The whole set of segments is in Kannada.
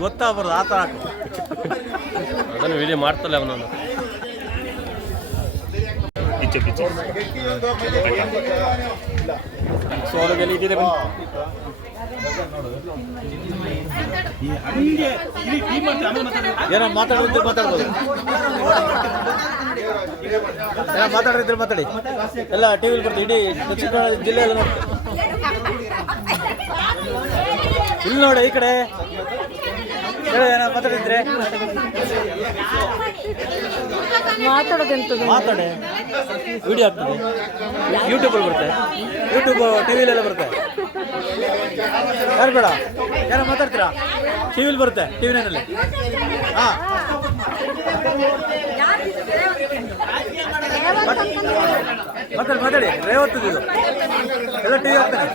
ಗೊತ್ತಾಗ್ಬಾರ್ದು ಆ ಥರ ಅದನ್ನು ವಿಡಿಯೋ ಮಾಡ್ತಲ್ಲ ಅವನನ್ನು. ಸೋಲು ಗೆಲ್ಲಿದ್ದಿದೆ ಏನೋ ಮಾತಾಡಿದ್ರೆ ಮಾತಾಡ್ಬೋದು, ಏನೋ ಮಾತಾಡಿದ್ರೆ ಮಾತಾಡಿ. ಎಲ್ಲ ಟಿವಿಲಿ ಬರ್ತದೆ, ಇಡೀ ದಕ್ಷಿಣ ಕನ್ನಡ ಜಿಲ್ಲೆಯಲ್ಲಿ ನೋಡ್ತಾರೆ. ಇಲ್ಲಿ ನೋಡಿ ಈ ಕಡೆ ಏನೋ ಮಾತಾಡಿದ್ರೆ ಮಾತಾಡಿ, ವಿಡಿಯೋ ಆಗ್ತದೆ, ಯೂಟ್ಯೂಬಲ್ಲಿ ಬರುತ್ತೆ, ಯೂಟ್ಯೂಬ್ ಟಿವಿಲೆಲ್ಲ ಬರುತ್ತೆ. ಯಾರು ಬೇಡ, ಯಾರೋ ಮಾತಾಡ್ತೀರಾ, ಟಿವಿಲಿ ಬರುತ್ತೆ, ಟಿವಿ ನೈನಲ್ಲಿ. ಹಾಂ ಮಾತಾಡಿ, ರೇವತ್ತು ಇದು ಎಲ್ಲ ಟಿವಿ ಆಗ್ತಾನೆ,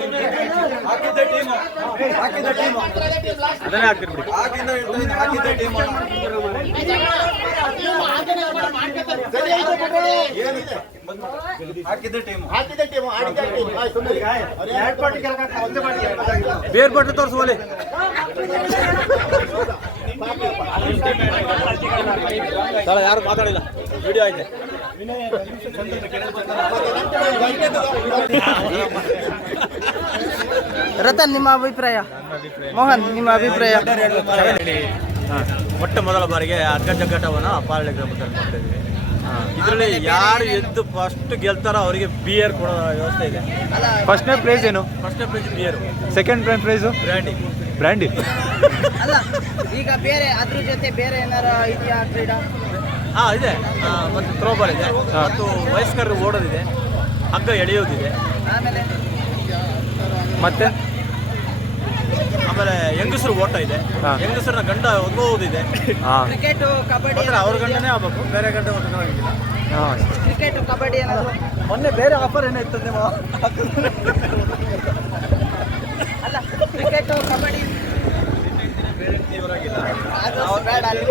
ಅದನ್ನೇ ಹಾಕ್ತೀನಿ ಬಿಡಿ. ಬೇರ್ ಬಟ್ಟೆ ತೋರಿಸುವಲ್ಲಿ ಯಾರು ಮಾತಾಡಿಲ್ಲ, ವಿಡಿಯೋ ಆಯ್ತು. ರತನ್, ನಿಮ್ಮ ಅಭಿಪ್ರಾಯ? ಮೋಹನ್, ನಿಮ್ಮ ಅಭಿಪ್ರಾಯ? ಮೊಟ್ಟ ಮೊದಲ ಬಾರಿಗೆ ಅಗ್ಗಜಗ್ಗಾಟವನ್ನು ಪಾಲನೆ ಗ್ರಾಮದಲ್ಲಿ ಮಾಡ್ತಾ ಇದ್ವಿ. ಇದರಲ್ಲಿ ಯಾರು ಎದ್ದು ಫಸ್ಟ್ ಗೆಲ್ತಾರೋ ಅವರಿಗೆ ಬಿಯರ್ ಕೊಡೋ ವ್ಯವಸ್ಥೆ ಇದೆ. ಫಸ್ಟ್ನೇ ಪ್ರೈಸ್ ಏನು? ಫಸ್ಟ್ನೇ prize beer, second prize brandy. ಅಲ್ಲ, ಈಗ ಬೇರೆ ಅದ್ರ ಜೊತೆ ಬೇರೆ ಏನಾರ ಇದೆಯಾ ಕ್ರೀಡಾ? ಇದೆ, ಮತ್ತು ಥ್ರೋಬಾಲ್ ಇದೆ, ಮತ್ತು ವಯಸ್ಕರು ಓಡೋದಿದೆ, ಹಗ್ಗ ಎಳೆಯೋದಿದೆ, ಆಮೇಲೆ ಆಮೇಲೆ ಹೆಂಗಸರು ಓಟ ಇದೆ, ಹೆಂಗಸರನ್ನ ಗಂಡ ಒದ್ಕೋದಿದೆ. ಕ್ರಿಕೆಟ್, ಕಬಡ್ಡಿ. ಅವ್ರ ಗಂಡನೇ ಆಗ್ಬೇಕು, ಬೇರೆ ಗಂಡ ಒದ್ಕೋಗಿಲ್ಲ. ಕ್ರಿಕೆಟ್, ಕಬಡ್ಡಿ ಏನಾದ್ರು? ಮೊನ್ನೆ ಬೇರೆ ಆಫರ್ ಏನೋ ಇತ್ತು ನಿಮ್ಮ ಅಲ್ಲ, ಕ್ರಿಕೆಟ್, ಕಬಡ್ಡಿ ಅದು ಬೇಡ ಅಲ್ಲಿ.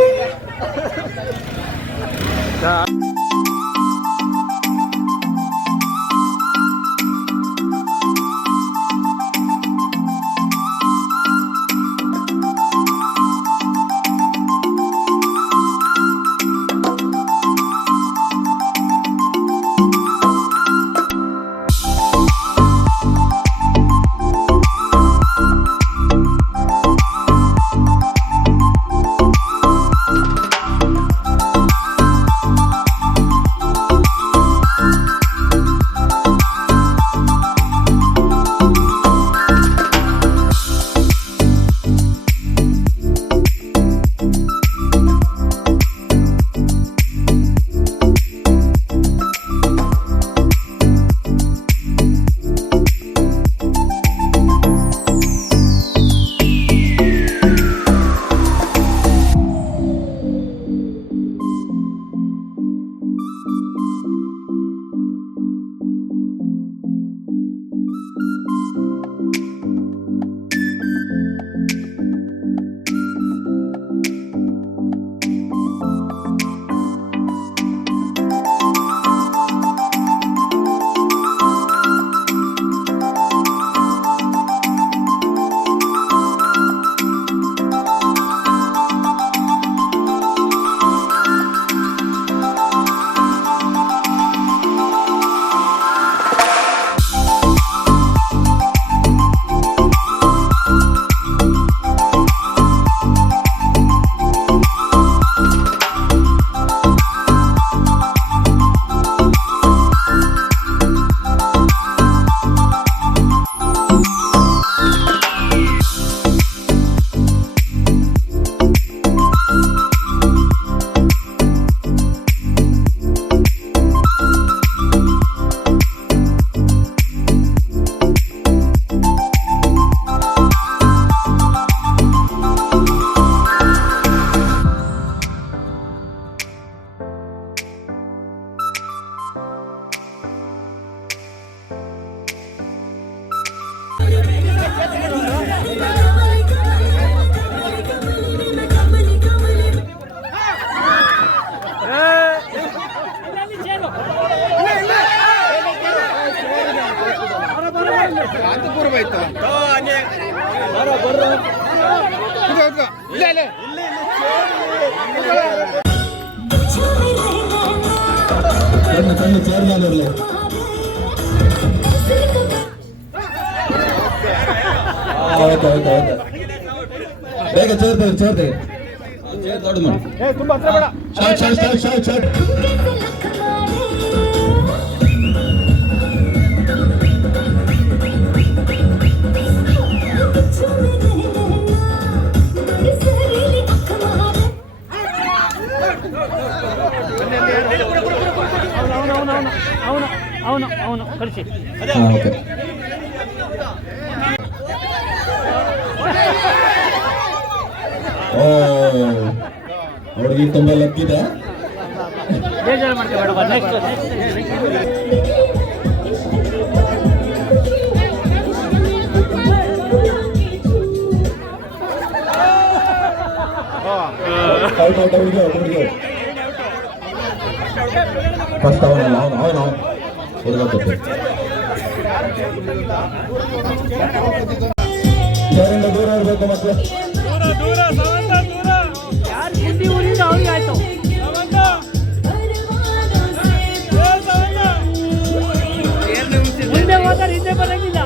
ಕಣ್ಣು ಚೇರ್ ಮೇಲೆ ಇರಲಿ. ಆಯ್ತು ಬೇಗ ಚೇರ್ ತೆಗಿ ದೊಡ್ಡ ಮಾಡಿ ಶಾರ್ಟ್ ಅವನು ಕಳಿಸಿ. ಓಕೆ ಅವ್ರಿಗೆ ತುಂಬಾ ಲಕ್ಕಿದೆ. ಬೇಜಾರು ಮಾಡ್ತೀವಿ ನೆಕ್ಸ್ಟ್ ಫಸ್ಟ್ ಅವನಲ್ಲ ಅವನು ಯಾರಿಂದ ದೂರ ಇರಬೇಕು ಮಕ್ಕಳು. ಯಾರು ಹಿಂದಿ ಊರಿಂದ ಅವ್ರಿಗೆ ಆಯ್ತು. ಮುಂದೆ ಹೋದರೆ ಹಿಂದೆ ಬರಂಗಿಲ್ಲ.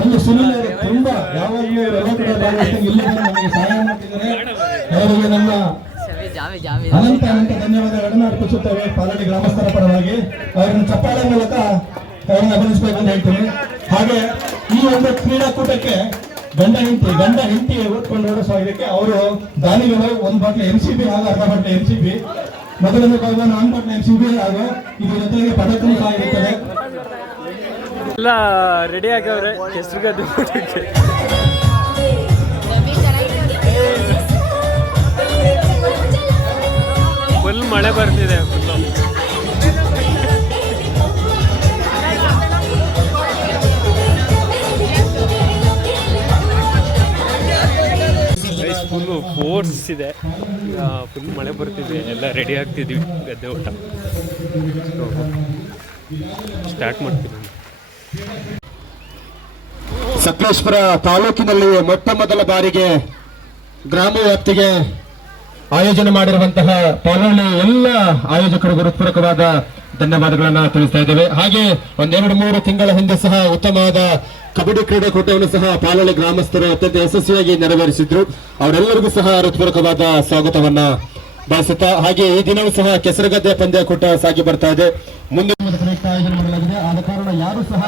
ಎಲ್ಲ ಸುನಿಲ್ ತುಂಬಾ ಯಾವಾಗಲೂ ಇಲ್ಲಿ ನಮಗೆ ಸಹಾಯ ಮಾಡ್ತಿದ್ದಾರೆ. ಅವರಿಗೆ ನಮ್ಮ ಅನಂತ ಧನ್ಯವಾದಗಳನ್ನು ಅರ್ಪಿಸುತ್ತೇವೆ. ಪಾಲಡಿ ಗ್ರಾಮಸ್ಥರ ಪರವಾಗಿ ಅವರನ್ನು ಚಪ್ಪಾಳೆ ಮೂಲಕ ಅವರನ್ನು ಅಭಿನಯಿಸಬೇಕು ಅಂತ ಹೇಳ್ತೀನಿ. ಹಾಗೆ ಈ ಒಂದು ಕ್ರೀಡಾಕೂಟಕ್ಕೆ ಗಂಡ ಹೆಂಡತಿ ಓದ್ಕೊಂಡು ಓಡಿಸುವ ಇದಕ್ಕೆ ಅವರು ದಾನಿಗಳು ಒಂದು ಬಾಟ್ಲಿ MCB ಹಾಗೂ ಅರ್ಧ ಬಾಟ್ಲಿ MCB, ಮೊದಲನೇ ಭಾಗ 4 ಬಾಟ್ಲಿ MCB ಹಾಗೂ ಇದರ ಜೊತೆಗೆ ಪದಕವೂ ಸಹ ಇರುತ್ತದೆ. ಎಲ್ಲ ರೆಡಿ ಆಗವ್ರೆ ಹೆಸರುಗದ್ದು ಫುಲ್ ಮಳೆ ಬರ್ತಿದೆ. ಫುಲ್ಲು ಫೋರ್ಸ್ ಇದೆ, ಫುಲ್ ಮಳೆ ಬರ್ತಿದೆ. ಎಲ್ಲ ರೆಡಿ ಆಗ್ತಿದ್ವಿ ಗದ್ದೆ ಊಟ ಸ್ಟಾರ್ಟ್ ಮಾಡ್ತೀವಿ. ಸಕಲೇಶ್ಪುರ ತಾಲೂಕಿನಲ್ಲಿ ಮೊಟ್ಟ ಮೊದಲ ಬಾರಿಗೆ ಗ್ರಾಮ ವ್ಯಾಪ್ತಿಗೆ ಆಯೋಜನೆ ಮಾಡಿರುವಂತಹ ಪಾಲನೆ ಎಲ್ಲ ಆಯೋಜಕರಿಗೂ ಹೃತ್ಪೂರ್ವಕವಾದ ಧನ್ಯವಾದಗಳನ್ನು ತಿಳಿಸ್ತಾ ಇದ್ದೇವೆ. ಹಾಗೆ 1-2-3 ತಿಂಗಳ ಹಿಂದೆ ಸಹ ಉತ್ತಮವಾದ ಕಬಡ್ಡಿ ಕ್ರೀಡಾಕೂಟವನ್ನು ಸಹ ಪಾಲನೆ ಗ್ರಾಮಸ್ಥರು ಅತ್ಯಂತ ಯಶಸ್ವಿಯಾಗಿ ನೆರವೇರಿಸಿದ್ರು. ಅವರೆಲ್ಲರಿಗೂ ಸಹ ಹೃತ್ಪೂರ್ವಕವಾದ ಸ್ವಾಗತವನ್ನ ಬಯಸುತ್ತಾ, ಹಾಗೆ ಈ ದಿನವೂ ಸಹ ಕೆಸರುಗದ್ದೆ ಪಂದ್ಯಾಕೂಟ ಸಾಗಿ ಬರ್ತಾ ಇದೆ. ಮುಂದೆ ಪ್ರಯುಕ್ತ ಆಯೋಜನೆ ಮಾಡಲಾಗಿದೆ. ಆದ ಕಾರಣ ಯಾರು ಸಹ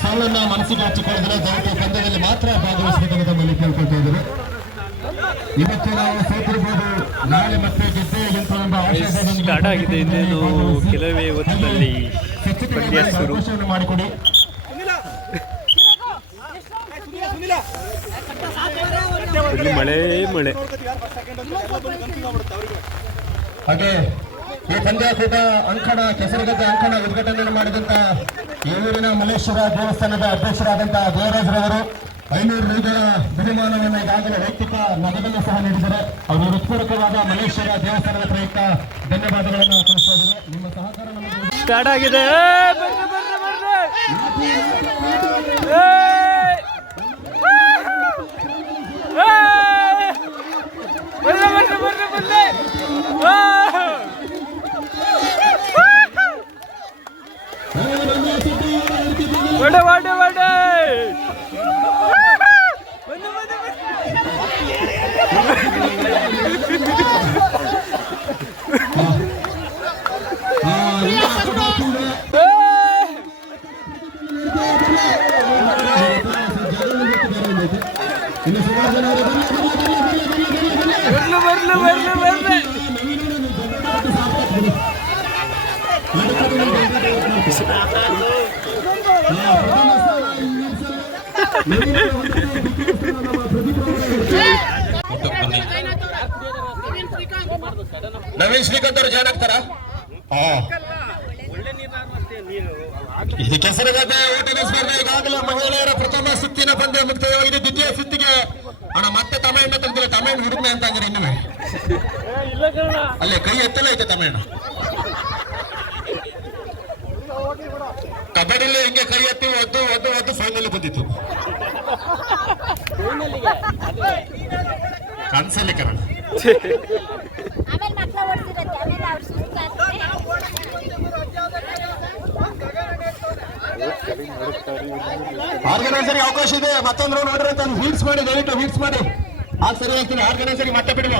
ಸಾಲನ್ನ ಮನಸ್ಸಿಗೆ ಹಚ್ಚಿಕೊಂಡಿದ್ರೆ ದಯವಿಟ್ಟು ಪಂದ್ಯದಲ್ಲಿ ಮಾತ್ರ ಭಾಗವಹಿಸಬೇಕಂತ ನಮ್ಮಲ್ಲಿ ಕೇಳ್ಕೊಳ್ತಾ ಇದ್ದಾರೆ. ಇವತ್ತು ನಾವು ಸೋತಿರ್ಬೋದು, ನಾಳೆ ಮತ್ತೆ ಗೆದ್ದೆ ಗೆಲ್ತವೆಂಬ ಆಶಯದಲ್ಲಿ ಸ್ಟಾರ್ಟ್ ಆಗಿದೆ. ಇನ್ನೇನು ಕೆಲವೇ ಹೊತ್ತಿನಲ್ಲಿ ಪಂದ್ಯ ಶುರು. ಮಾಡಿಕೊಡಿ. ಮಳೆ ಹಾಗೆ ಈ ಪಂದ್ಯಾಕೂಟ ಅಂಕಣ ಕೆಸರುಗದ್ದೆ ಅಂಕಣ ಉದ್ಘಾಟನೆ ಮಾಡಿದಂತ ಈ ಊರಿನ ಮಲ್ಲೇಶ್ವರ ದೇವಸ್ಥಾನದ ಅಧ್ಯಕ್ಷರಾದಂತಹ ದೇವರಾಜರವರು 500 ರೂಪಾಯಿಗಳ ಬಹುಮಾನವನ್ನು ಈಗಾಗಲೇ ವೈಯಕ್ತಿಕ ನಗದನ್ನು ಸಹ ನೀಡಿದ್ದಾರೆ. ಅವರು ಹೃತ್ಪೂರ್ವಕವಾದ ಮಲ್ಲೇಶ್ವರ ದೇವಸ್ಥಾನದ ಪ್ರಯುಕ್ತ ಧನ್ಯವಾದಗಳನ್ನು ತಿಳಿಸ್ತಾ ಇದ್ದಾರೆ. ನಿಮ್ಮ ಸಹಕಾರ ನಮಗೆ ಸ್ಟಾರ್ಟ್ ಆಗಿದೆ. ಐತೆ. ಇನ್ನು ಸುಮಾರು ಜನ ಅವರು ನವೀನ್ ಶ್ರೀಕಾಂತ್ ಅವರು ಜಾಯ್ನ್ ಆಗ್ತಾರಾ? ಇದು ಕೆಸರುಗದ್ದೆ ಓಟದ ಸ್ಪರ್ಧೆ ಈಗಾಗಲೇ ಮಹಿಳೆಯರ ಪ್ರಥಮ ಸುತ್ತಿನ ಪಂದ್ಯ ಮುಕ್ತಾಯವಾಗಿದೆ. ದ್ವಿತೀಯ ಸುತ್ತಿಗೆ ಅಣ್ಣ ಮತ್ತೆ ತಮಿಳ್ನ ತಂದಿಲ್ಲ, ತಮಿಳ್ ಹುಡುಗನೆ ಅಂತ ಅಂದ್ರೆ ಇನ್ನೊಮ್ಮೆ ಅಲ್ಲೇ ಕೈ ಎತ್ತಲೇ ಐತೆ ತಮಿಳ್ನ. ಕಬಡ್ಡಿಲಿ ಹಿಂಗೆ ಕೈ ಎತ್ತಿ ಒದ್ದು ಒದ್ದು ಒದ್ದು ಫೈನಲ್ ಬಂದಿತ್ತು. ಕನ್ಸಲ್ಲಿ ಕನ್ನಡ ಆರ್ಗನೈಸರ್ಗೆ ಅವಕಾಶ ಇದೆ. ಮತ್ತೊಂದು ರೌಂಡ್ ನೋಡ್ರಿ ಅಂತ ವೀಟ್ಸ್ ಮಾಡಿ, ದಯವಿಟ್ಟು ವೀಟ್ಸ್ ಮಾಡಿ. ಆಗ ಸರಿ ಆಗ್ತೀನಿ. ಆರ್ಗನೈಸರ್ಗೆ ಮತ್ತೆ ಬಿಡುವ.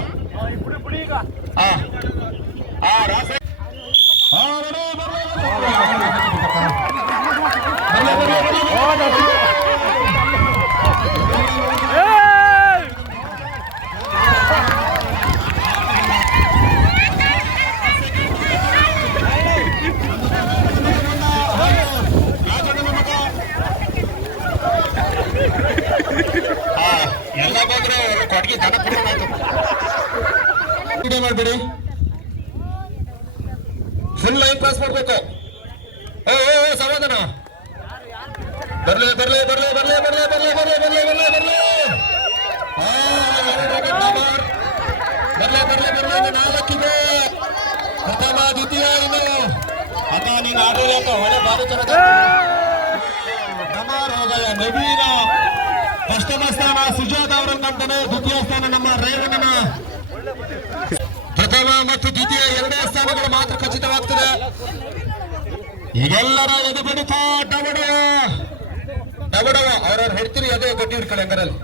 ಎಲ್ಲ ಬಂದ್ರೆ ಕೊಟ್ಟಿಗೆ ಜನ ವಿಡಿಯೋ ಮಾಡ್ಬೇಡಿ. ಫುಲ್ ಲೈನ್ ಪಾಸ್ ಮಾಡ್ಬೇಕು. ಸಮಾಧಾನ. ಬರ್ಲಿ ಬರ್ಲಿ ಬರ್ಲಿ ಬರ್ಲಿ ಬರ್ಲಿ ಬರ್ಲಿ ಬರ್ಲಿ ಬರ್ಲಿ ಬರ್ಲಿ ಬರ್ಲಿ ಬರ್ಲಿ ಬರ್ಲಿ ಬರ್ಲಿ. ನಾಲ್ಕಿದೆ. ಪ್ರಥಮ ದ್ವಿತೀಯ ಇನ್ನು ಅದ ನೀನು ಆಡೋಕ ಹೊಳೆ ಬಾರಿ ಚೆನ್ನಾಗ ನವೀನ. ಪ್ರಥಮ ಸ್ಥಾನ ಸುಜಾತ ಅವರನ್ನು ಕಾಣ್ತಾನೆ. ದ್ವಿತೀಯ ಸ್ಥಾನ ನಮ್ಮ ರೇವಣ್ಣನ. ಪ್ರಥಮ ಮತ್ತು ದ್ವಿತೀಯ ಎರಡೇ ಸ್ಥಾನಗಳು ಮಾತ್ರ ಖಚಿತವಾಗ್ತದೆ. ಈಗೆಲ್ಲರ ಎದೆ ಬಡಿತ ಡಬಡವ ಡಬಡವ ಅವ್ರವ್ರು ಹೇಳ್ತೀರಿ ಅದೇ ಗಟ್ಟಿ ಹಿಡ್ಕೊಳ್ಳಿ ಹಂಗಾರಲ್ಲಿ.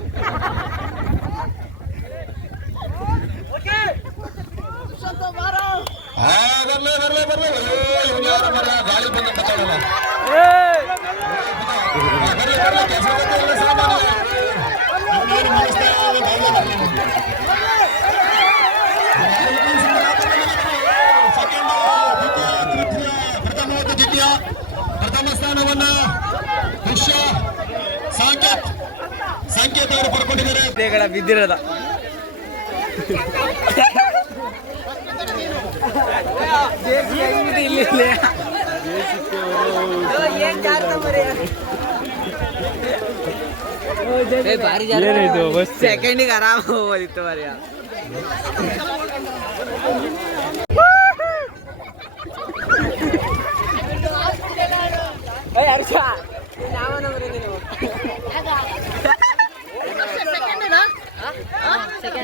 ಬರ್ಲೇ ಬರ್ಲೇ ಬರ್ಲೇ. ಯಾರ ಮರ ಗಾಳಿ ಬಂದ ಮಾತಾಡಲ್ಲ. ಬರ್ಲಿ ಬರ್ಲಿ ಕೆಲಸ ಸಾಮಾನ್ಯ ಪ್ರಥಮ ಸ್ಥಾನವನ್ನ ದೃಶ್ಯ ಸಂಕೇತ ಅವರು ಪಡ್ಕೊಂಡಿದ್ದಾರೆ. ಬಿದ್ದಿರೋದ ಏನಿದು ಸೆಕೆಂಡಿಗೆ ಆರಾಮ ಹೋಗೋದಿತ್ತು ಮರಿ.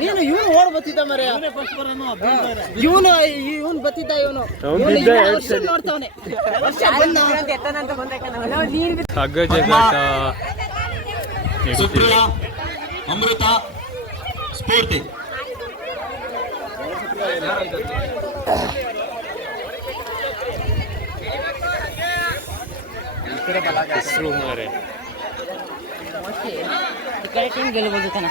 ನೀನು ಇವನು ಓಡ್ ಬತ್ತಿದ್ದ ಮರ. ಇವನು ಬತ್ತಿದ್ದ. ಇವನು ನೋಡ್ತಾವನೆ. ಹಗ್ಗ ಜಗಾಟ ಸುಪ್ರಿಯಾ, ಅಮೃತ, ಸ್ಫೂರ್ತಿ. ಹೆಸರು ಮಾರೆ ಗೆಲ್ಲಬಹುದು ಕಣ.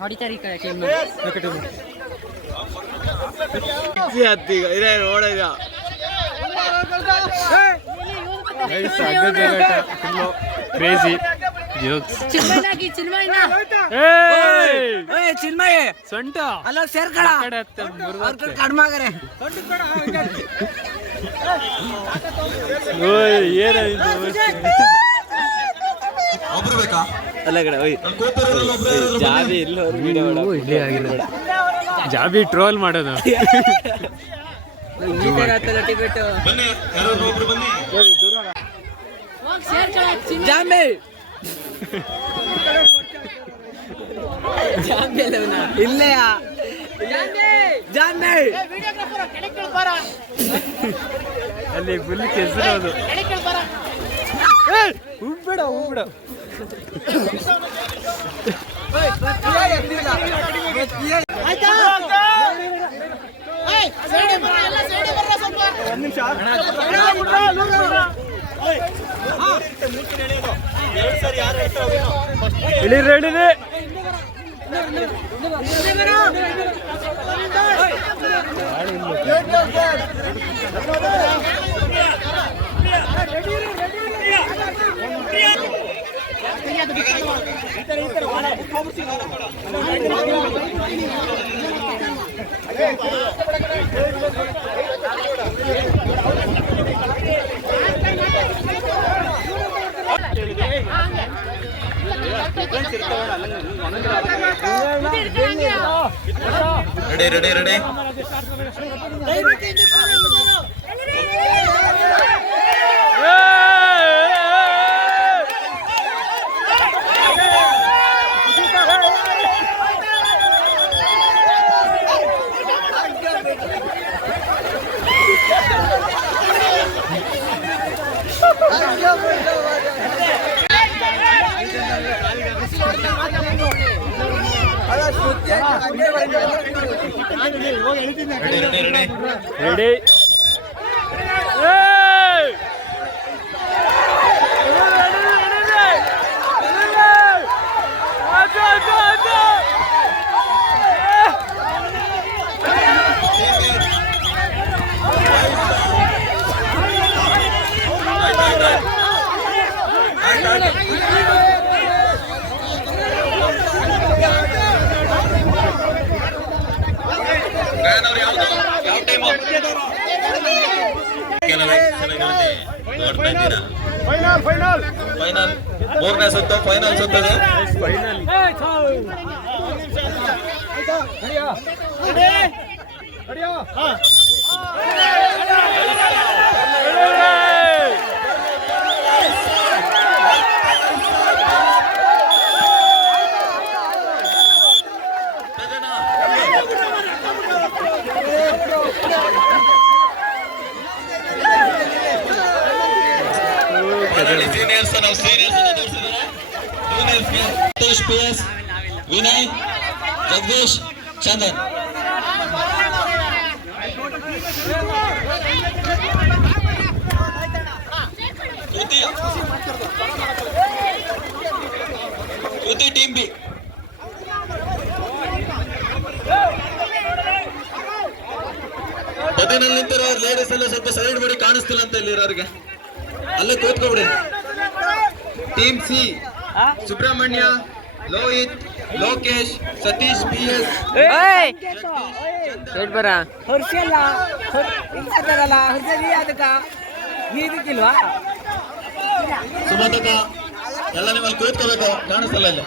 ಹೊಡಿತಾರೆ ಈ ಕಡೆ ಟೀಮ್. ಓಡಿದ ಹಗ್ಗ ಜಗಾಟ ಫುಲ್ಲು ಕ್ರೇಜಿ ಜೋಕ್ಸ್. ಚಿನ್ಮಯ ಸೊಂಟ ಅಲ್ಲ ಸೇರ್ಕಳ ಕಡ್ಮಾಗರೆ. ಏನಾಯ್ತು ಒಬ್ರು ಬೇಕಾ? ಅಲ್ಲ ಕಡೆ ಜಾಬಿ ಇಲ್ಲ ಜಾಬಿ ಟ್ರೋಲ್ ಮಾಡೋದು. ಬನ್ನಿ ಯಾರಾದ್ರೂ ಒಬ್ರು ಬನ್ನಿ. ಜಾಂಬೆ ಇಲ್ಲೆಯಾ ಜಾಂಬೆ ಅಲ್ಲಿ ಫುಲ್ ಕೆಸರೋದು. ಹೂಬೇಡ ಹೂಬೇಡ. ಇಳಿರಿ ಇಳಿರಿ. Ready ready. ಫೈನಲ್ 3ನೇ ಸುತ್ತು ಫೈನಲ್ ಸುತ್ತದೆ. ಸತೀಶ್ PS, ವಿನಯ್, ಜಗದೀಶ್, ಚಂದನ್. ಯುತಿ ಟೀಮ್ ಬಿ. ಬದಿನಲ್ಲಿ ನಿಂತಿರೋ ಲೇಡೀಸ್ ಎಲ್ಲ ಸ್ವಲ್ಪ ಸೈಡ್ ಬಿಡಿ, ಕಾಣಿಸ್ತಿಲ್ಲ ಅಂತ ಇಲ್ಲಿರೋರಿಗೆ. ಅಲ್ಲೇ ಕೂತ್ಕೊಬಿಡಿ. Team C Subrahmanya, Lohith, Lokesh, Satish PS, ಸುಮತಕ ಎಲ್ಲ ನಿಮ್ಮಲ್ಲಿ ಕೂತ್ಕೋಬೇಕು, ಕಾಣಿಸ್ತಲ್ಲ ಇಲ್ಲ.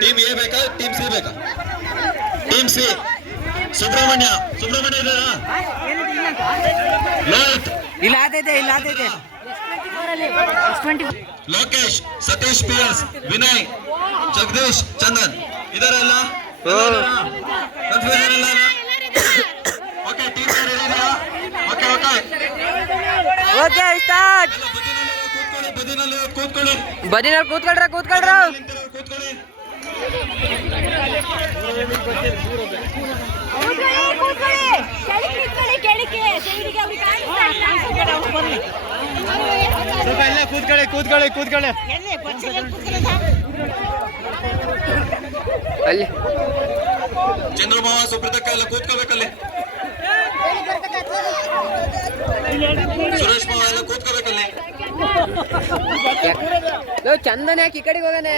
ಟೀಮ್ ಎ ಬೇಕಾ ಟೀಮ್ ಸಿ ಬೇಕಾ? ಟೀಮ್ ಸಿ ಸುಬ್ರಹ್ಮಣ್ಯ ಇದ್ದಾರಾ? ಲೋಹಿತ್ ಲೋಕೇಶ್, ಸತೀಶ್ PS, ವಿನಯ್, ಜಗದೀಶ್, ಚಂದನ್ ಇದಾರಲ್ಲ? ಕನ್ಫ್ಯೂಷನ್ ಇಲ್ಲ? ಓಕೆ, ಟೀಮ್ ರೆಡಿ ಇದೆಯಾ? ಓಕೆ ಬದಿನಲ್ಲಿ ಕೂತ್ಕೊಳ್ಳಿ. ಕೂತ್ಕೊಳ್ಳಿ. ಕೂತ್ಕೊಳ್ಳಿ. ಅಲ್ಲಿ ಚಂದ್ರಮಾವ, ಸುಪ್ರೀತಕ್ಕ ಎಲ್ಲ ಕೂತ್ಕೋಬೇಕಲ್ಲಿ. ಸುರೇಶ್ ಮಾವ ಎಲ್ಲ ಕೂತ್ಕೋಬೇಕಲ್ಲಿ. ಚಂದನ್ ಯಾಕೆ ಈ ಕಡೆಗೆ ಹೋಗಾನೆ?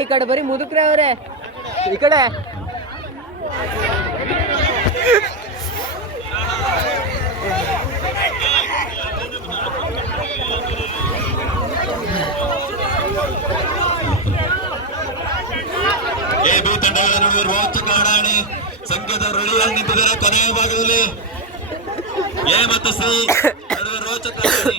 ಈ ಕಡೆ ಬರೀ ಮುದುಕ್ರೆ ಅವ್ರೆ, ಈ ಕಡೆ ಎ ಬಿ ತಂಡಗಳ ನಡುವೆ ರೋಚಕ ಹಣಾಹಣಿ. ಸಂಖ್ಯೆದ ರೆಡಿಯಾಗಿ ನಿಂತಿದ್ದಾರೆ ಕೊನೆಯ ಭಾಗದಲ್ಲಿ. ಎ ಮತ್ತು ಸಿ ನಡುವೆ ರೋಚಕ ಹಣಾಹಣಿ.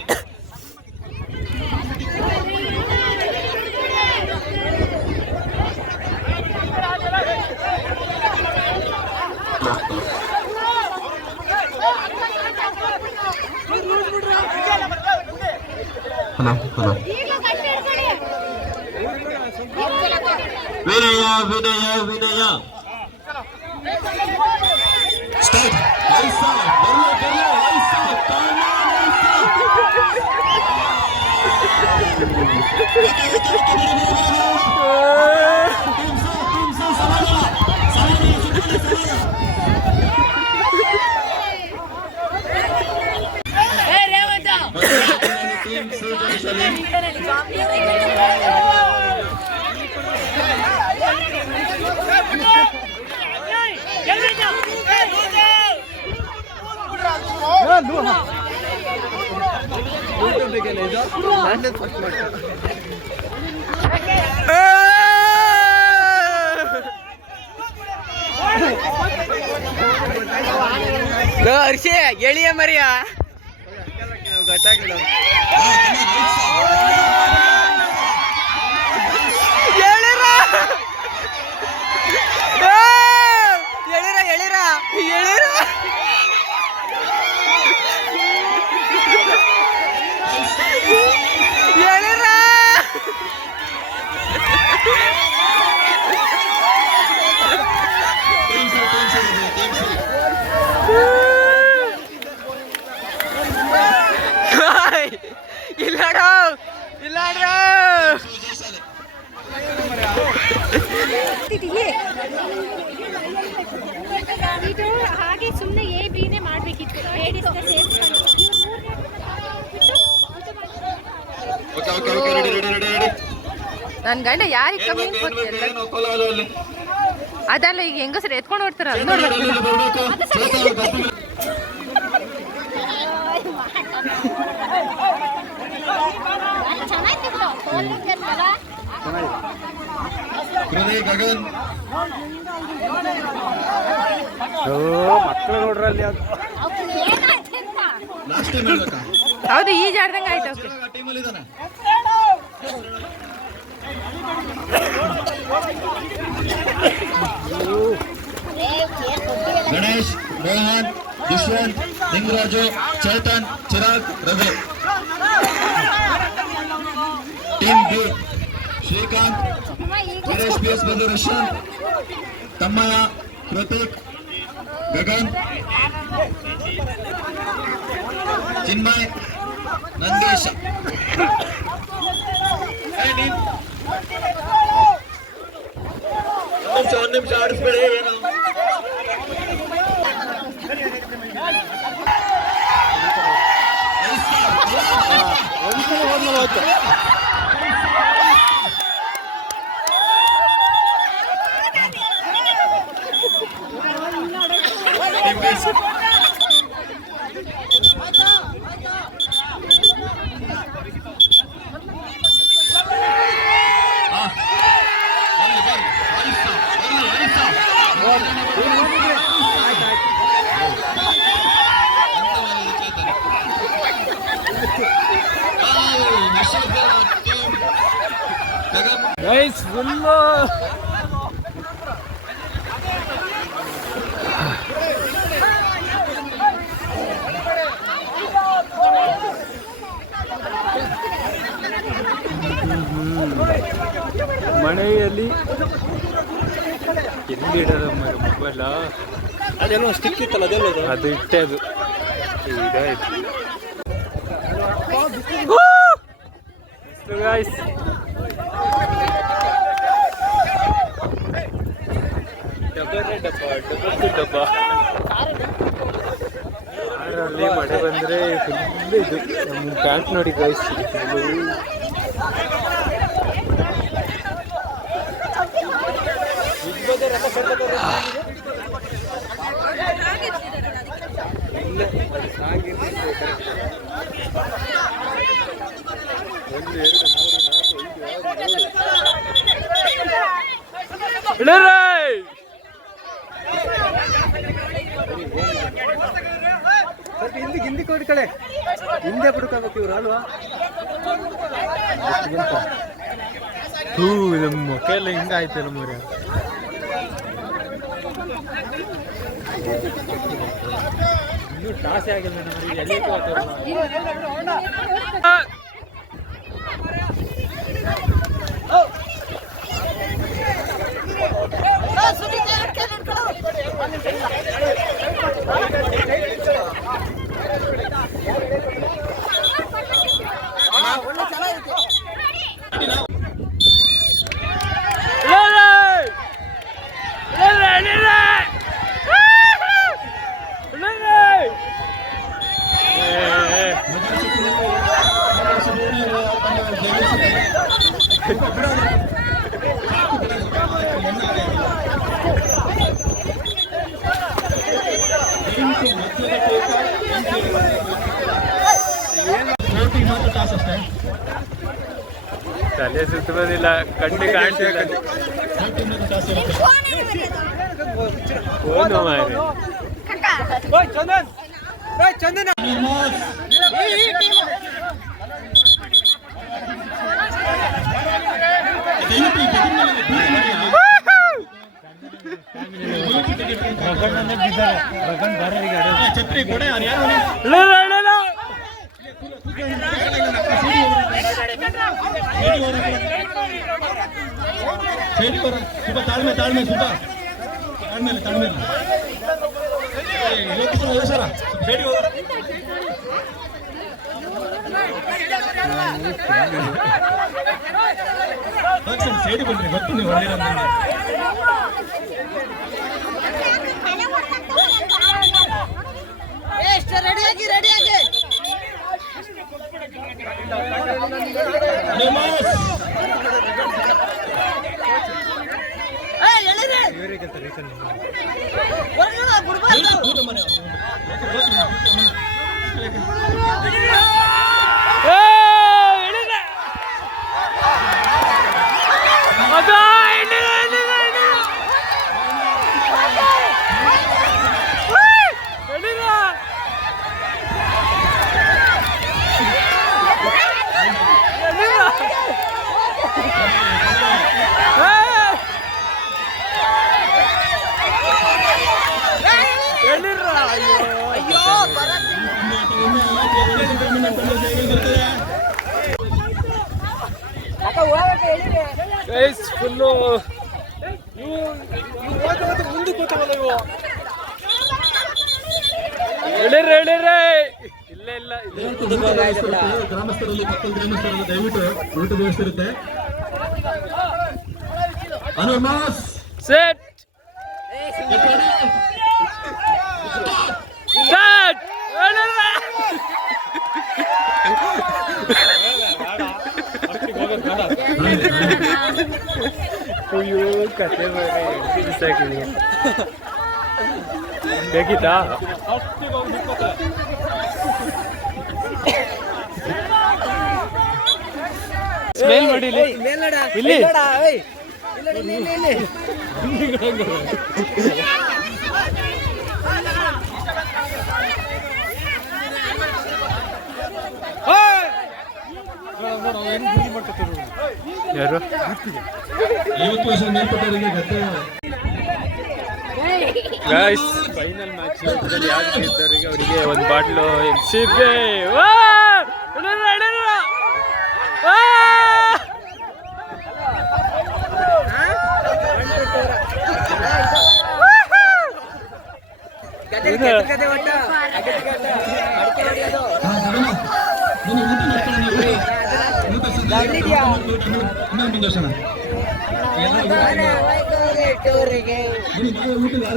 Hello hello. Vinaya Vinaya Vinaya start. ಐಸಾ ಬರ್ಲ ಬರ್ಲ ಐಸಾ ಹರ್ಷಿ ಎಳಿಯ ಮರಿಯ ಇದು ಹಾಗೆ ಸುಮ್ಮನೆ ಎ ಬಿನೇ ಮಾಡಬೇಕಿತ್ತು. ನನ್ನ ಗಂಡ ಯಾರಿಗೆ ಕಮ್ಮಿ ಅದಲ್ಲ, ಈಗ ಹೆಂಗಸರು ಎತ್ಕೊಂಡು ಹೋಗ್ತಾರ ಮಕ್ಕಳು ನೋಡ್ರಲ್ಲಿ ಅದು ಹೌದು, ಈಜಾಡ್ದಂಗೆ ಆಯ್ತು. Ganesh, Mohan, Yashwant, Lingaraju, Chetan, Chirag, Ravi. Team B Srikanth, Veeresh PS ಬದರುಷನ್, ತಮ್ಮಯ್ಯ, ಕೃತಿಕ್, ಗಗನ್, ಚಿನ್ಮಯ್, ನಂದೀಶ್. ಒಂದು ನಿಮಿಷ ಆಡಿಸ್ಬೇಡಿ ಏನು. ನೈಸ್ ಫುಲ್ಲು ಮನೆಯಲ್ಲಿ ಎಲ್ಲಿ ಇಡೋದು ಮೊಬೈಲ ಅದೆಲ್ಲ ಸ್ಟಿಕ್ ಇತ್ತಲ್ಲ ಅದೆಲ್ಲ ಅದು ಇಟ್ಟೆ ಅದು ಇದಾಯ್ತು ಗಾಯ್ಸ್. ಡಬ್ಬ ಅಲ್ಲಿ ಮಳೆ ಬಂದರೆ ಫುಲ್ ಇದು ನಮ್ಮ ಪ್ಯಾಂಟ್ ನೋಡಿ ಗಾಯ್ಸ್. ಸ್ವಲ್ಪ ಹಿಂದಿ ಕೊಡಿ ಕಡೆ, ಹಿಂದೆ ಬಿಡ್ಕೋಬೇಕು ಇವ್ರು ಅಲ್ವಾ? ನಮ್ಮ ಮುಖ ಎಲ್ಲ ಹಿಂಗಾಯ್ತಲ್ಲ ಮರ. ಇನ್ನೂ ಟಾಸೇ ಆಗಿಲ್ಲ ನಮಗೆ. ತಲೆ ಸುತ್ತ ಬಂದಿಲ್ಲ, ಕಣ್ಣು ಕಾಣ್ತಿಲ್ಲ. ಫೋನು ಮಾರಿ ಚಂದನ ಛತ್ರಿ ಕೊಡೆ ಸುಬ್ಬ ತಾಳ್ಮೆ ತಾಳ್ಮೆ ಸುಬ್ಬ ತಾಳ್ಮೇಲೆ ತಾಳ್ಮೇಲೆ ಸರ ಬೇಡಿ ಸೈಡಿ ಬನ್ನಿ ಗೊತ್ತು ನೀವು ರೆಡಿಯಾಗಿ ರೆಡಿಯಾಗಿ ಫುಲ್ಲು ಮುಂದೆ ಕೂತವಲ್ಲ ಇವು ಹೇಳಿರ್ರಿ ಇಲ್ಲ ಇಲ್ಲ ಗ್ರಾಮಸ್ಥರಲ್ಲಿ ಮಕ್ಕಳು ಗ್ರಾಮಸ್ಥರಲ್ಲಿ ದಯವಿಟ್ಟು ಊಟ ವ್ಯವಸ್ಥೆ ಇರುತ್ತೆ. ಸೆಟ್ ಅಯ್ಯೋ ಕತೆ ಬಿಸಾಕಿದೀನಿ ಬೇಕಿತ್ತಾ? ಸ್ಮೆಲ್ ಮಾಡಿ ಇಲ್ಲಿ ಯಾರು 50 ವರ್ಷ ಮೇಲ್ಪಟ್ಟವರಿಗೆ ಗದ್ದೆ ಗೈಸ್ ಫೈನಲ್ ಮ್ಯಾಚ್ ಯಾರು ಗೆದ್ದವರಿಗೆ ಅವರಿಗೆ ಒಂದು ಬಾಟ್ಲು ಎಲ್ಸಿದ್ದೆ.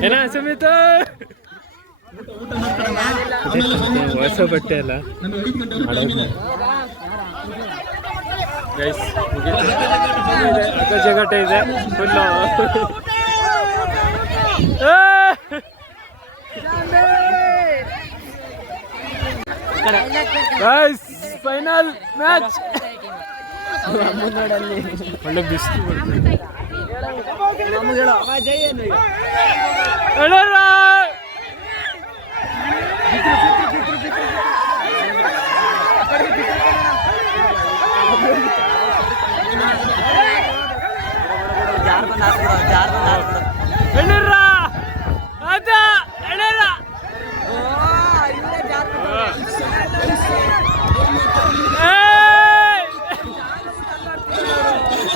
ಏನ ಸಮೇತ ಹೊಸ ಬಟ್ಟೆ ಅಲ್ಲ ಗೈಸ್ ಅಗಜಗಟ್ಟೆ ಇದೆ ಫುಲ್ಲು. Guys final match. ಒಳ್ಳೆ ಬಿಸಿಲು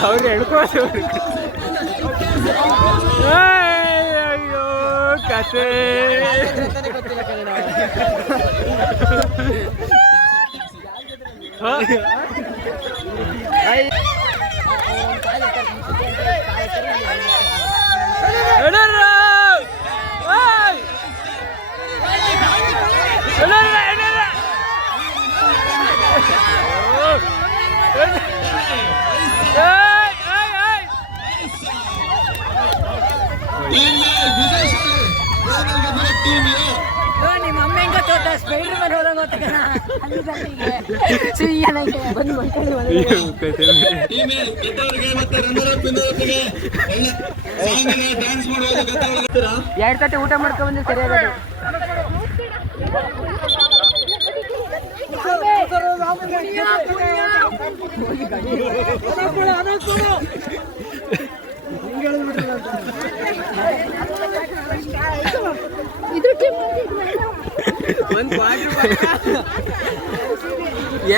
ಅವ್ರಿಗೆ ಅಯ್ಯೋ ಕತೆ ನಿಮ್ಮ ಅಮ್ಮ ಹೆಂಗ ತೋಟ ಸ್ಪೈಡರ್ ಮ್ಯಾನ್ ಹೋದಂಗ ಬಂದು ಮಲ್ಕೊಂಡು ಎರಡು ತಟ್ಟೆ ಊಟ ಮಾಡ್ಕೊಂಡ್ ಬಂದ್ರೆ ಸರಿಯಾಗೋದು.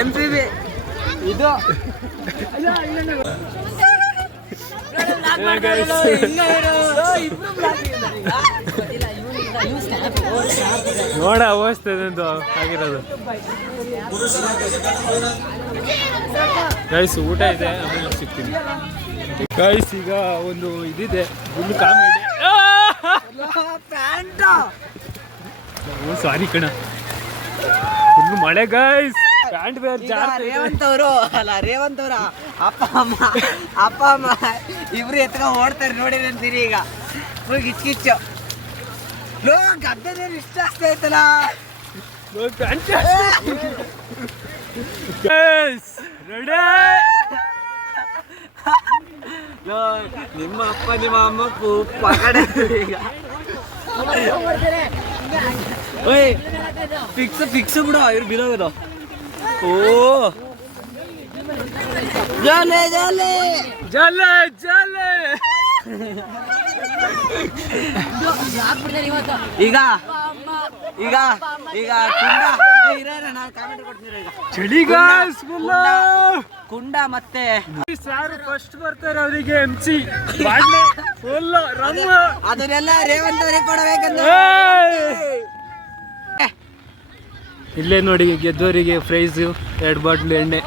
MCB ಇದು ನೋಡ ಅವಸ್ಥೆದಂದು ಆಗಿರೋದು. ಗೈಸ್ ಊಟ ಇದೆ, ಆಮೇಲೆ ಸಿಗ್ತೀನಿ ಗೈಸ್. ಈಗ ಒಂದು ಇದಿದೆ, ಫುಲ್ ಕಾಮಿಡಿ. ಸಾರಿ ಕಣ, ಫುಲ್ ಮಳೆ ಗೈಸ್. ಪ್ಯಾಂಟ್ ಬೇರೆ ರೇವಂತ್ ಅವರು ಅಪ್ಪ ಅಮ್ಮ ಇಬ್ರು ಎತ್ಕೊಂಡ್ ಓಡ್ತಾರೆ ನೋಡಿದ್ರೆ ಅಂತೀರಿ. ಈಗ ಫುಲ್ ಕಿಚ್ಚು ಲೋ ಗದ್ದೆ ಇಷ್ಟ ಆಗ್ತಾ ಐತಲ್ಲ. ನಿಮ್ಮ ಅಪ್ಪ ನಿಮ್ಮ ಅಮ್ಮ ಪಕಡೆ ಈಗ ಫಿಕ್ಸ್ ಬಿಡು, ಇವ್ರು ಬಿಡೋದು. ಓ ಜಾಲೆ ಜಾಲೆ ಜಲೆ ಜಲೆ. ಈಗ ಈಗ ಈಗ ಚಳಿ ಗಾಯ್ಸ್ ಫುಲ್ ಕುಂಡ ಮತ್ತೆ ಸಾರು ಫಸ್ಟ್ ಬರ್ತಾರೆ ಅವರಿಗೆ. MC ಫುಲ್ ರಮ್ಮ ಅದನ್ನೆಲ್ಲ ರೇವಂತ್ ಅವರಿಗೆ ಕೊಡಬೇಕಂದ್ರೆ ಇಲ್ಲೇ ನೋಡಿ, ಗೆದ್ದವರಿಗೆ ಪ್ರೈಸ್ 2 ಬಾಟ್ಲು ಎಣ್ಣೆ.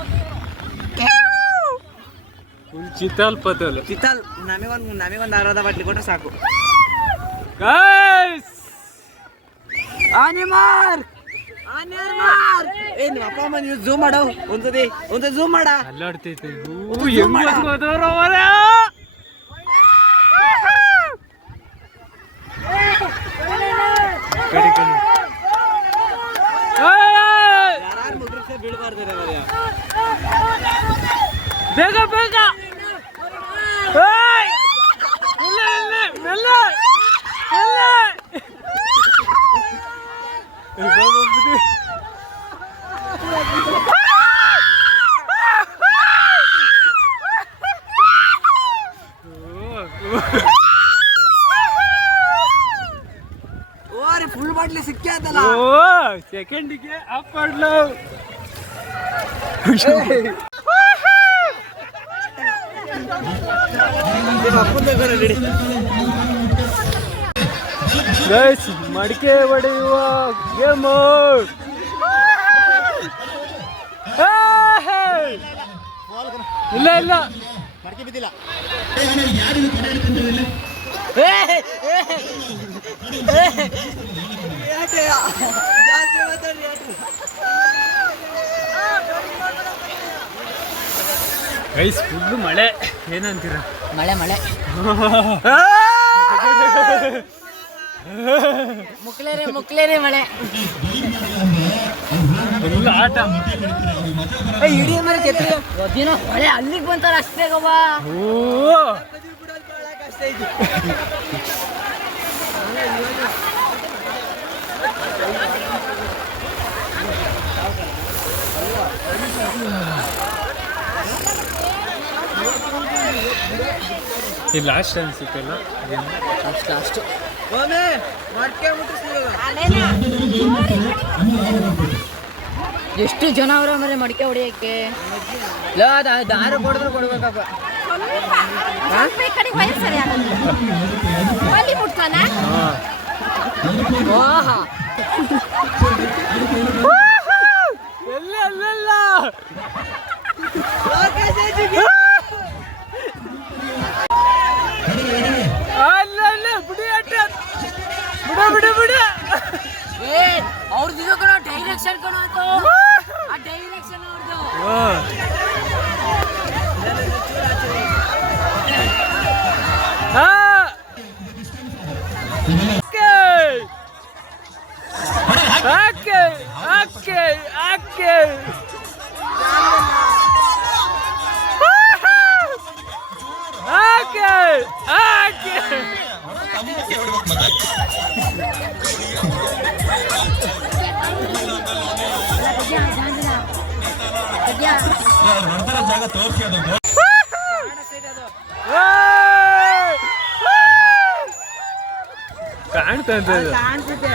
ಚಿತ್ತಲ್ ಪತಲ್ ಚಿತ್ತಲ್ ನಮಗೊಂದು ಅರ್ಧ ಬಾಟ್ಲಿ ಕೊಟ್ರೆ ಸಾಕು. ಗೈಸ್ ನಿಮ್ಮ ಅಪ್ಪ ಅಮ್ಮ ನೀವು ಝೂಮ್ ಮಾಡೋ ಒಂದ್ಸತಿ ಝೂಮ್ ಮಾಡ. ಅಲ್ಲಾಡ್ತೈತೆ ಯಾರು ಮುದ್ರಿಸೇ ಬೀಳ್ಬಾರ್ದು ಬೇಗ ಬೇಗ. ಫುಲ್ ಬಾಟ್ಲಿ ಸಿಕ್ಕಾತಲ್ಲ. ಸೆಕೆಂಡಿಗೆ ಅಪ್ ಮಾಡ್ಲು. ಗೈಸ್ ಮಡಿಕೆ ಹೊಡೆಯುವ ಗೇಮ್. ಇಲ್ಲ ಇಲ್ಲ ಮಡಿಕೆ ಬಿದ್ದಿಲ್ಲ. ಗೈಸ್ ಫುಲ್ ಮಳೆ, ಏನಂತೀರ? ಮಳೆ ಮುಕ್ಲೇರೆ ಮಳೆ. ಫುಲ್ ಆಟ. ಇಡೀ ಮನೆ ಕೆತ್ತಿಗೆ ದಿನ ಮಳೆ ಅಲ್ಲಿಗೆ ಬಂತಾರ ಅಷ್ಟೇ ಗವ್ವ. ಇದು ಲಾಸ್ಟ್ ಅನ್ಸುತ್ತಲ್ಲ. ಅಷ್ಟು ಎಷ್ಟು ಜನ ಅವ್ರ ಮರೆ ಮಡಿಕೆ ಹೊಡಿಯಕ್ಕೆ. ದಾರು ಕೊಡಿದ್ರೆ ಕೊಡ್ಬೇಕಪ್ಪ. ಸ್ವಲ್ಪ ಈ ಕಡೆ ವಯಸ್ಸು ಸರಿ ಆಗಲ್ಲ ಅಲ್ಲಿ ಮುಟ್ತಾನ ಎಲ್ಲ ಅಲ್ಲಲ್ಲ ಅಲ್ಲ ಬಿಡಿ ಅಟ್ಟ ಬಿಡ ಬಿಡ ಬಿಡ ಅವ್ರದ್ದು ಕಣ ಡೈರೆಕ್ಷನ್ ಕಣ ಅದು ಆ ಡೈರೆಕ್ಷನ್ ಅವ್ರದ್ದು ಕಾಣ್ತಾ ಕಾಣಿಸುತ್ತೆ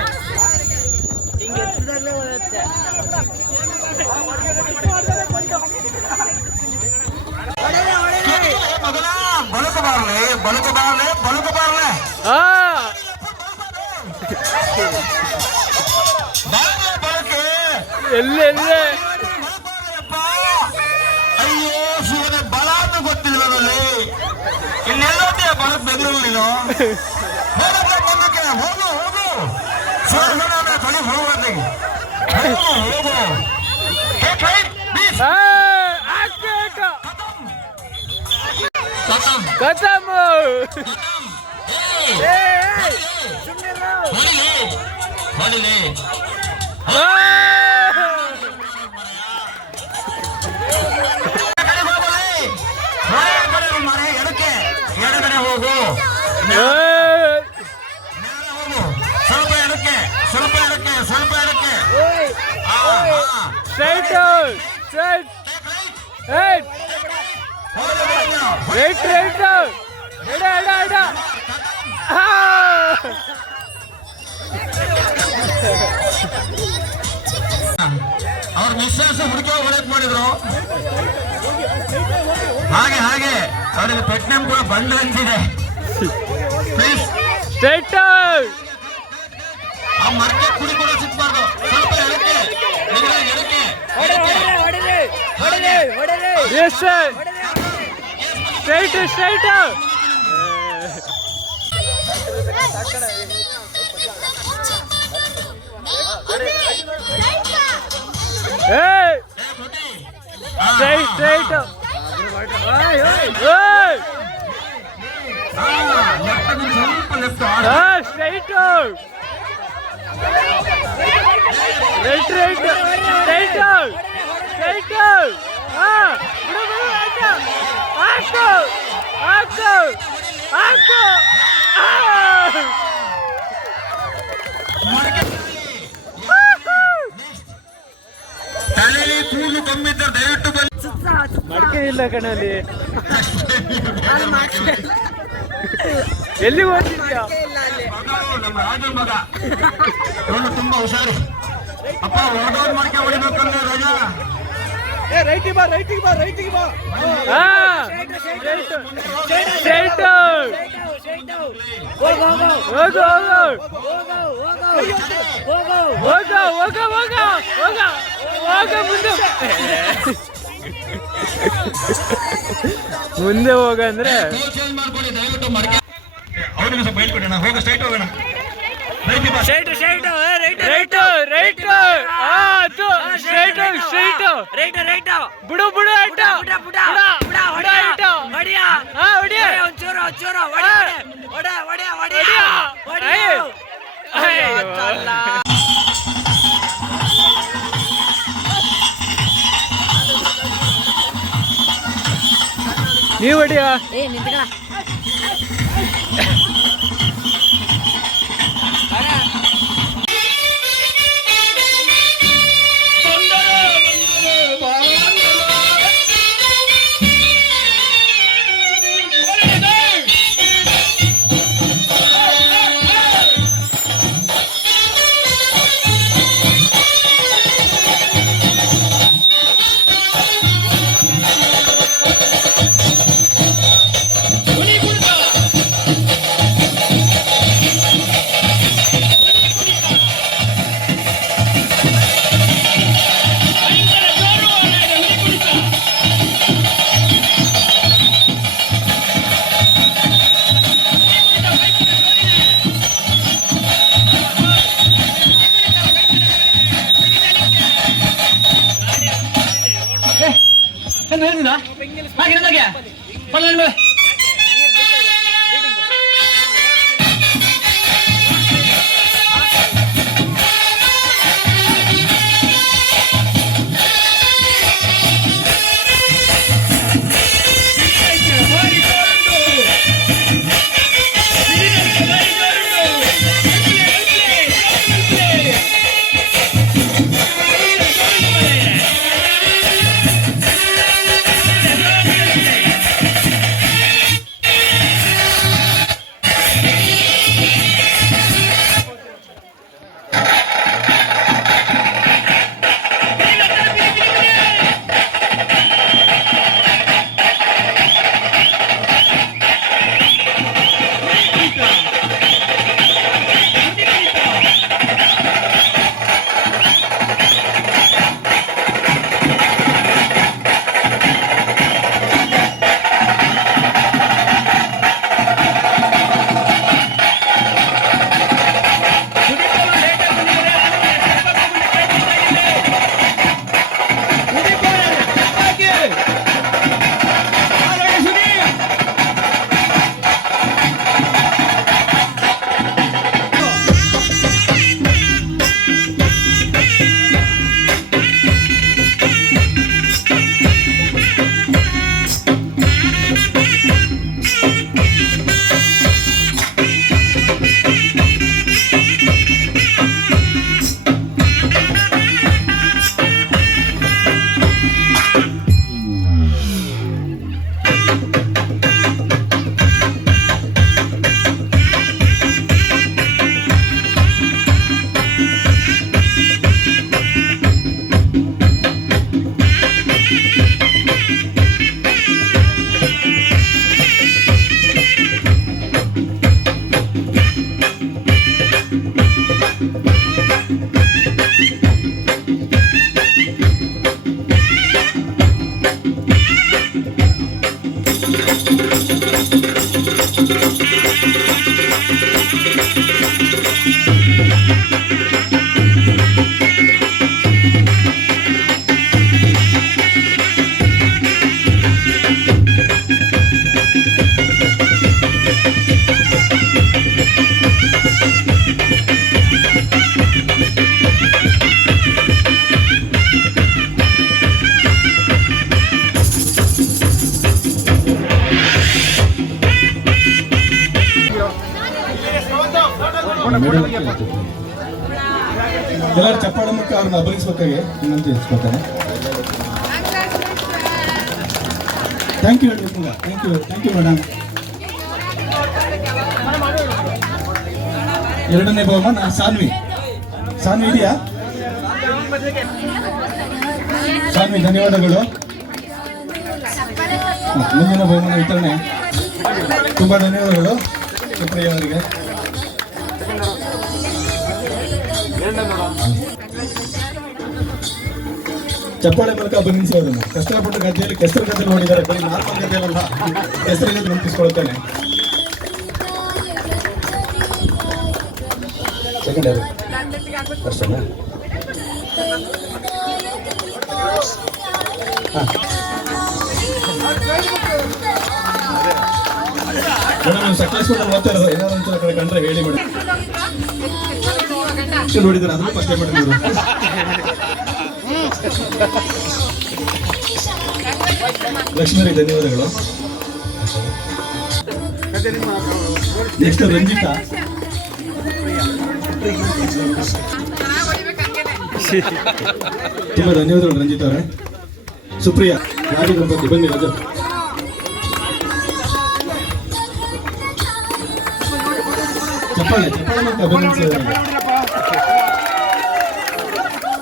ಹಿಂಗೆ ಎತ್ತದಾಗಲೇ ಓಡುತ್ತೆ ಎಲ್ಲೆಲ್ಲೇ ಅಯ್ಯೋ ಶಿವನೇ ಬಲ ಅಂತ ಗೊತ್ತಿಲ್ವಲ್ಲಿ ಇನ್ನೆಲ್ಲೋದ್ಯಾ ಬಲ ಬೆಂಗಳೂರು ನೀನು ಮುಂದಕ್ಕೆ ಹೋಗು ಹೋಗು ಶಿವನ ಬಳಿ ಹೋಗಿ ಹೋಗು ಖತಮ್ ಹೊಡಿಲಿ ಎಡಗಡೆ ಹೋಗು ಸ್ವಲ್ಪ ಎಡಕ್ಕೆ ಸ್ವಲ್ಪ ಎಡಕ್ಕೆ ಸ್ವಲ್ಪ ಎಡಕ್ಕೆ ಸ್ಟ್ರೈಟ್ ಸ್ಟ್ರೈಟ್ ರೈಟ್ ರೈಟ್ ಎಡ ಎಡ ಎಡ ಅವ್ರ ನಿಶ್ವಾಸ ಹುಡುಕಿ ಹೊರಕ್ ಮಾಡಿದ್ರು ಹಾಗೆ ಹಾಗೆ ಅವರಿಗೆ ಪೆಟ್ನಂ ಕೂಡ ಬಂದು ಅಂತಿದೆ ಪ್ಲೀಸ್ ಸ್ಟ್ರೈಟ್ ಆ ಮರಕ್ಕೆ ಕುಡಿ ಕೂಡ ಸಿಕ್ಬಾರ್ದು ಸ್ವಲ್ಪ ಎಡಕ್ಕೆ ಎಡಕ್ಕೆ yes sir straight straight straight straight ಸ್ವಲ್ಪ left straight right right straight straight ಹಾಕು ಹಾಕು ಹಾಕು ತಲೆಯಲ್ಲಿ ಕೂದಲು ಕಮ್ಮಿದ್ದರೆ ದಯವಿಟ್ಟು ಬನ್ನಿ ಮಡಕೆ ಇಲ್ಲ ಕಣಲ್ಲಿ ಎಲ್ಲಿ ಓದ್ತಿದ್ಯಾ ನಮ್ಮ ರಾಜನ ಮಗ ಇವನು ತುಂಬಾ ಹುಷಾರು ಅಪ್ಪ ಹೊರಡೋದು ಮಡಕೆ ಹೊಡಿಬೇಕಂದ್ರೆ ರಾಜ ರೈಟಿಗೆ ಬಾ ರೈಟಿಗೆ ಬಾ ರೈಟಿಗೆ ಬಾ ಸ್ಟ್ರೈಟ್ ಹೋಗ ಹೋಗ ಹೋಗ ಹೋಗ ಹೋಗ ಹೋಗ ಹೋಗ ಮುಂದೆ ಮುಂದೆ ಹೋಗ ಅಂದ್ರೆ ಚೇಂಜ್ ಮಾಡ್ಕೊಳ್ಳಿ ದಯವಿಟ್ಟು ಮಡಕೆ ಅವ್ರಿಗೆ ಸ್ವಲ್ಪ ಹೇಳ್ಕೊಡೋಣ ಹೋಗ ಸ್ಟ್ರೈಟ್ ಹೋಗೋಣ straight straight right right straight straight right right ಬಿಡು ಬಿಡು ಅಡ್ಡ ಹೊಡಿಯ ಹೊಡಿಯ ಒಂಚೂರು ಒಂಚೂರು ನೀವು ಹೊಡಿಯ ಏ ನಿಂತ್ಕ ಎಲ್ಲರೂ ಚಪ್ಪಾಳೆ ಮುಖ ಅವ್ರನ್ನ ಅಭಿನಯಿಸ್ಬೇಕಾಗಿ ಇನ್ನೊಂದು ತಿಳಿಸ್ಕೊಳ್ತಾನೆ. Thank you thank you madam. ಎರಡನೇ ಬಹುಮಾನ ಸಾನ್ವಿ ಇದೆಯಾ? ಸಾನ್ವಿ ಧನ್ಯವಾದಗಳು. ಮುಂದಿನ ಬಹುಮಾನ ವಿತರಣೆ ತುಂಬಾ ಧನ್ಯವಾದಗಳು ಸುಪ್ರಿಯ ಅವರಿಗೆ. ಚಪ್ಪಾಳೆ ಮೂಲಕ ಅಭಿನಂದಿಸೋದನ್ನು ಕಷ್ಟಪಟ್ಟು ಗದ್ದೆಯಲ್ಲಿ ಕೆಸರು ಗದ್ದೆ ನೋಡಿದ್ದಾರೆ, ಬರೀ ನಾರ್ಮಲ್ ಗದ್ದೆಯಲ್ಲ, ಕೆಸರಿಗೆ ನೆನಪಿಸ್ಕೊಳ್ತಾನೆ. ಸೆಕೆಂಡ್ ಇಯರ್ ಅಷ್ಟೇನಾ? ಮೇಡಮ್ ಸಕ್ಲೇಶ್ವರ ಓದ್ತಾ ಇರೋದು, ಏನಾದ್ರು ಒಂಚೂರು ಕಡೆ ಕಂಡ್ರೆ ಹೇಳಿ ಮೇಡಮ್. ನೋಡಿದ್ರೆ ಅದನ್ನು ಫಸ್ಟ್ ಟೈಮ್ ಮಾಡಿದ್ರು. ಲಕ್ಷ್ಮೀರಿಗೆ ಧನ್ಯವಾದಗಳು. ನೆಕ್ಸ್ಟ್ ರಂಜಿತಾ. ತುಂಬಾ ಧನ್ಯವಾದಗಳು ರಂಜಿತಾ ಅವರೇ. ಸುಪ್ರಿಯಾ ರಾಜು ಗಣಪತಿ ಬನ್ನಿ ರಾಜು. ಚಪ್ಪಾಳೆ ಅಂತ ಅಭಿನಂದಿಸಿದ್ದಾರೆ.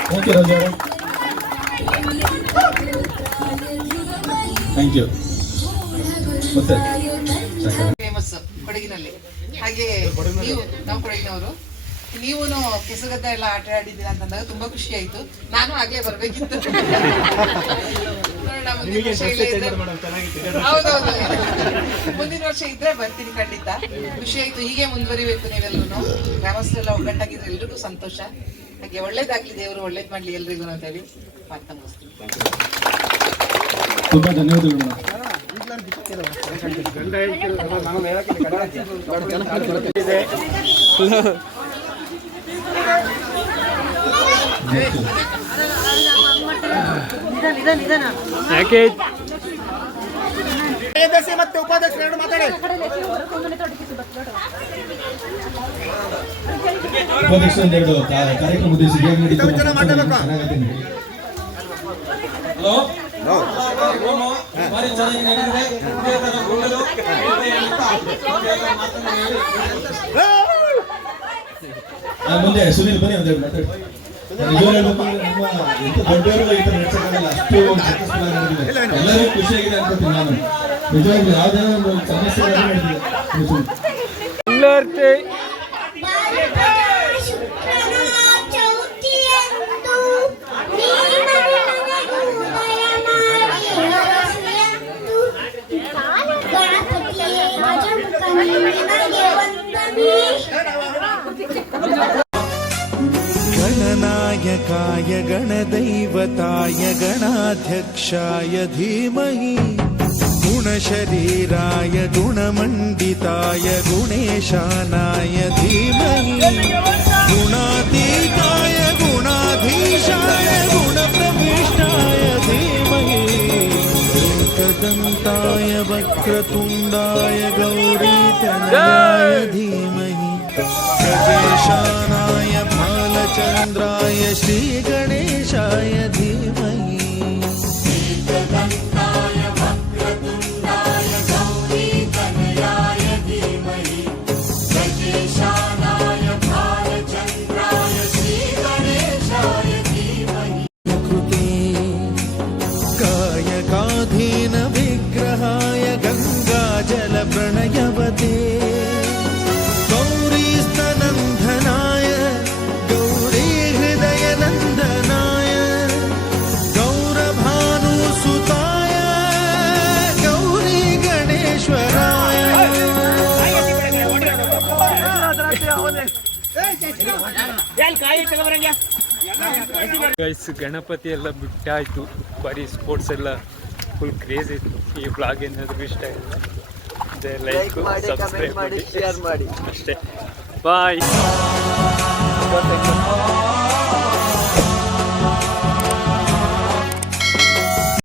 ಥ್ಯಾಂಕ್ ಯು ರಾಜು ಅವರೇ. Thank you. ಮತ್ತೆ ಫೇಮಸ್ ಕೊಡಗಿನಲ್ಲಿ. ಹಾಗೆ ನೀವು ನಾವು ಕೊಡಗಿನವರು, ನೀವು ಕೆಸಗದ್ದೆ ಎಲ್ಲ ಆಟ ಆಡಿದ್ದೀರಾ ಅಂತಂದಾಗ ತುಂಬಾ ಖುಷಿ ಆಯ್ತು. ನಾನು ಆಗ್ಲೇ ಬರ್ಬೇಕಿತ್ತು. ಹೌದೌದು, ಮುಂದಿನ ವರ್ಷ ಇದ್ರೆ ಬರ್ತೀನಿ ಖಂಡಿತ. ಖುಷಿ ಆಯ್ತು. ಹೀಗೆ ಮುಂದುವರಿಬೇಕು ನೀವೆಲ್ಲರೂ. ಗ್ರಾಮಸ್ಥರೆಲ್ಲ ಒಗ್ಗಟ್ಟಾಗಿದ್ರೆ ಎಲ್ರಿಗೂ ಸಂತೋಷ. ಹಾಗೆ ಒಳ್ಳೇದಾಗ್ಲಿ, ದೇವರು ಒಳ್ಳೇದ್ ಮಾಡ್ಲಿ ಎಲ್ರಿಗೂ ಅಂತ ಹೇಳಿ ಮಾತನಾಡ್ತೀನಿ. ತುಂಬಾ ಧನ್ಯವಾದಗಳು ಮೇಡಮ್. ಯಾಕೆ ಮತ್ತೆ ಉಪಾಧ್ಯಕ್ಷರು ಎರಡು ಮಾತಾಡಿ. ಉಪಾಧ್ಯಕ್ಷ ಒಂದೆರಡು ಕಾರ್ಯಕ್ರಮ ಉದ್ದೇಶಿಸಿ ಹೇಗೆ ನಡೀತು ಅಂತ ಚೆನ್ನಾಗೈತೆ ನೋಡಿ. ಭಾರಿ ಚೆನ್ನಾಗಿ ನಡೆದಿದೆ. ಮುಂದೆ ಸುನೀಲ್ ಬನ್ನಿ ಒಂದೆರಡು ಮಾತಾಡಿ. ನಿಜವಾಗ್ಲೂ ಹೇಳ್ಬೇಕಂದ್ರೆ ನಮ್ಮ ಎಂತ ದೊಡ್ಡವರು ಈ ತರ ನಡೆಸಕ್ಕಾಗಲ್ಲ, ಅಷ್ಟು ಸಕ್ಸಸ್ಫುಲ್ ಆಗಿ ನಡೆದಿದೆ. ಎಲ್ಲರಿಗೂ ಖುಷಿಯಾಗಿದೆ ಅನ್ಕೋತೀನಿ ನಾನು. ನಿಜವಾಗ್ಲೂ ಯಾವುದೇ ಒಂದು ಸಮಸ್ಯೆ ನಡೆದಿದೆ. ಎಲ್ಲರ್ತೆ गणनायकाय गणदैवताय गणाध्यक्षाय धीमहि गुणशरीराय गुणमण्डिताय गुणेशानाय धीमहि गुणातीताय गुणाधीशाय गुणप्रविष्टाय धीमहि एकदन्ताय वक्रतुण्डाय गौरीतनयाय धीमहि गजेशानाय भालचन्द्राय श्रीगणेशाय धीमहि एकदन्ताय वक्रतुण्डाय गौरीतनयाय धीमहि गजेशानाय भालचन्द्राय श्रीगणेशाय धीमहि कृते कायकाधीन विग्रहाय गङ्गाजलप्रणयवते गौरीस्तनन्दनाय गौरीहृदयनन्दनाय गौरभानुसुताय गौरी गणेश्वराय ಗೈಸ್ ಗಣಪತಿ ಎಲ್ಲ ಬಿಟ್ಟಾಯಿತು. ಬರೀ ಸ್ಪೋರ್ಟ್ಸ್ ಎಲ್ಲ ಫುಲ್ ಕ್ರೇಜ್ ಇತ್ತು. ಈ ಬ್ಲಾಗ್ ಏನಾದರೂ ಇಷ್ಟ ಆಯಿತು ಅದೇ ಲೈಕ್ ಸಬ್ಸ್ಕ್ರೈಬ್ ಮಾಡಿ, ಶೇರ್ ಮಾಡಿ ಅಷ್ಟೇ. ಬಾಯ್.